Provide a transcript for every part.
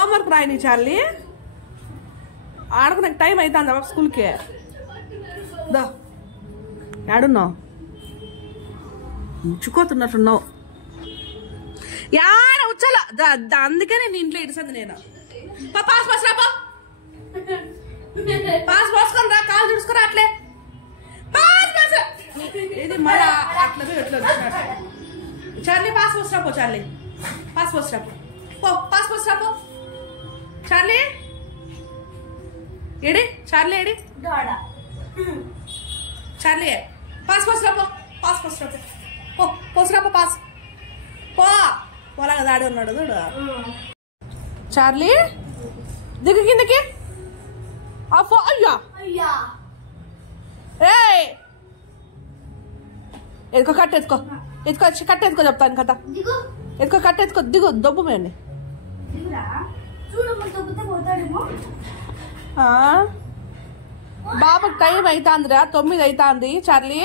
Homework రాయని Charlie ఆడుకునే time అవుతుంది స్కూల్కి దా ఏడున్నావు ముచ్చుకోతున్నట్టున్నావు యాడ వచ్చాలా అందుకే నేను ఇంట్లో ఇడిసంది నేను పాస్ పాస్ రా పాస్ పోసుకొని రా కాలు తుడుచుకురా అట్లే పాస్ పాస్ ఇది మళ్ళా అట్లా ఎట్లా చార్లీ పాస్ పోసిరా పో చార్లీ పాస్ పోసిరా పో పాస్ పోసిరా పో చార్లీ ఏడి చార్లీ ఏడి చార్లీ పాస్ పోసిరా పో పాస్ పోసిరా పో పోసిరా పో పాస్ పో పోలాగా దాడి ఉన్నాడు చూడు చార్లీ దిగు కిందకి అయ్యా ఏయ్ ఎత్తుకో కట్ట ఎత్తుకో ఎత్తుకో కట్ట ఎత్తుకో చెప్తాను కదా ఎత్తుకో కట్ట ఎత్తుకో దిగు దొబ్బు మేండి బాబుకి టైం అవుతుందిరా 9 అవుతుంది చార్లీ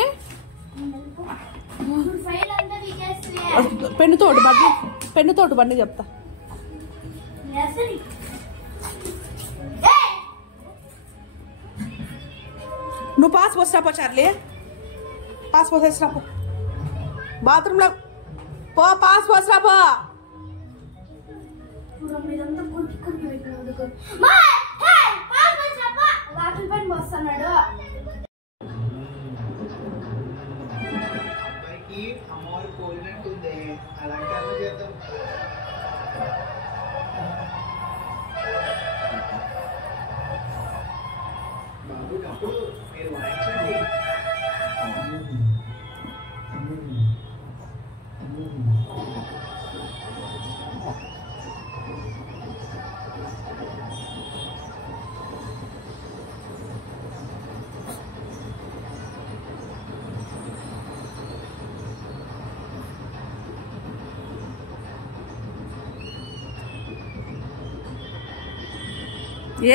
పెన్నుతోటి బండి చెప్తా నువ్వు పాస్ పోసిరాపో చార్లీ పాస్ పోసేసిరాపో బాత్రూంలో పో పాస్ పోసిరాపో అమ్మవారు కోరినట్టుంది అలాంటి అమ్మ చేద్దాం బాబు డబ్బులు మీరు వాయించండి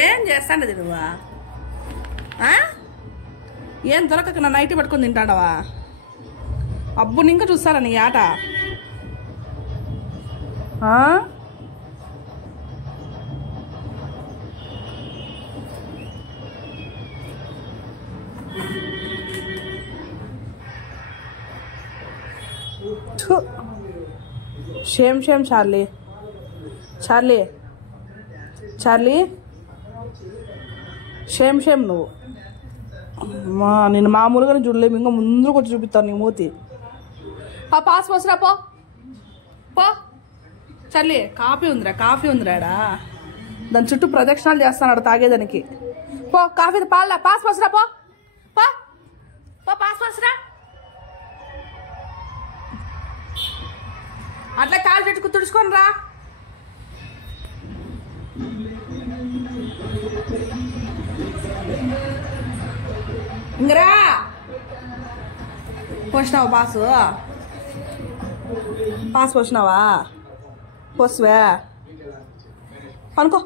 ఏం చేస్తాండది నువ్వా ఏం దొరకక నా నైట్ పట్టుకొని తింటాడవా అబ్బు ఇంకా చూస్తారా నీ ఆట shame shame Charlie Charlie Charlie shame shame నువ్వు మా నేను మామూలుగానే చూడలేము ఇంకా ముందుకు వచ్చి చూపిస్తాను నీ మూతి పాస్ పోసిరా పో పో చల్లి కాఫీ ఉందిరాడా దాని చుట్టూ ప్రదక్షిణాలు చేస్తాడు తాగేదానికి పో కాఫీ పాల పాస్ పోసిరా పో పో పో పాస్ పోసిరా అట్లా కాలు చెట్టుకు తుడుచుకొని రా ఇంగరా పోసినావా పాస్ పోసినావా పోసివా పనుకో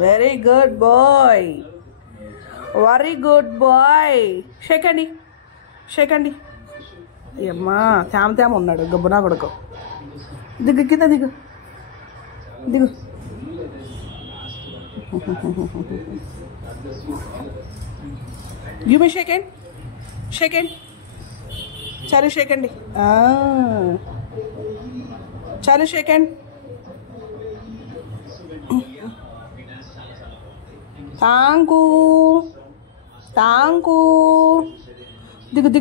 very good boy shake hand అమ్మా తేమ ఉన్నాడు గబ్బునా కొడుకు దిగు కింద దిగు Give me shake hand. Chalu shake hand. Chalu shake hand. Thank you.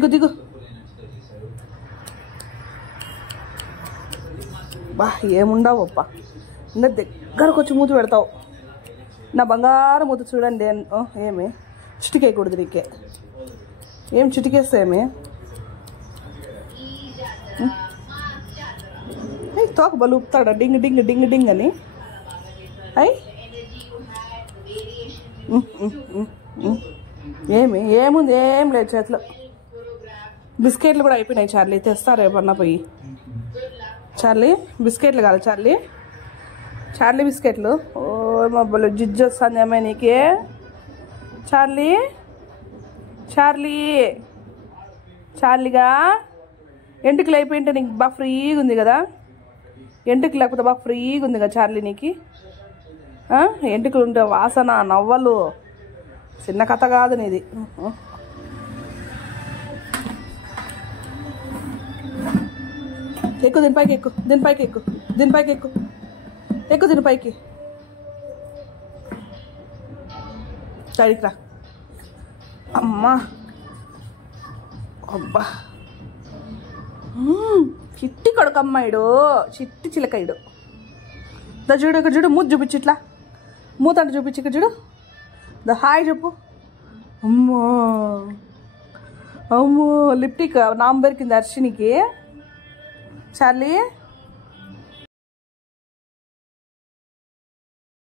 Digu. బా ఏముండవు అప్ప ఇంకా దగ్గరకు వచ్చి మూతి పెడతావు నా బంగారు మూతి చూడండి ఏమి చిటికేయకూడదు నీకే ఏం చిటికేస్తే ఏమి తోక బలు ఊపుతాడా డింగ్ అని అయ్ ఏముంది ఏం లేదు చేతిలో బిస్కెట్లు కూడా అయిపోయినాయి చార్లీ తెస్తారు ఏమన్నా పోయి చార్లీ బిస్కెట్లు కాదు చార్లీ బిస్కెట్లు ఓ మబ్బులు జిజ్జు వస్తుంది అమ్మాయి నీకే చార్లీగా ఎంటుకలు అయిపోయింటే నీకు బాగా ఫ్రీగా ఉంది కదా ఎంటుకు లేకపోతే బాగా ఫ్రీగా ఉంది కదా చార్లీ నీకు. ఎంటుకలు ఉంటే వాసన నవ్వలు చిన్న కథ కాదు నీది. ఎక్కు దీనిపైకి, ఎక్కు దీనిపైకి, ఎక్కు దీనిపైకి, ఎక్కు ఎక్కు దీనిపైకి. సైడ్కి రా. అమ్మా అబ్బా చిట్టి కొడుకమ్మాయిడు, చిట్టి చిలకయుడు. దా చూడు, ఇక్కడ చూడు, మూత చూపించు, ఇట్లా మూత అంటే చూపించు, ఇక్కడ చూడు. దా హాయ్ చెప్పు. అమ్మో అమ్మో లిప్టిక్ నాంబర్ కింద అర్షినికి చార్లీ.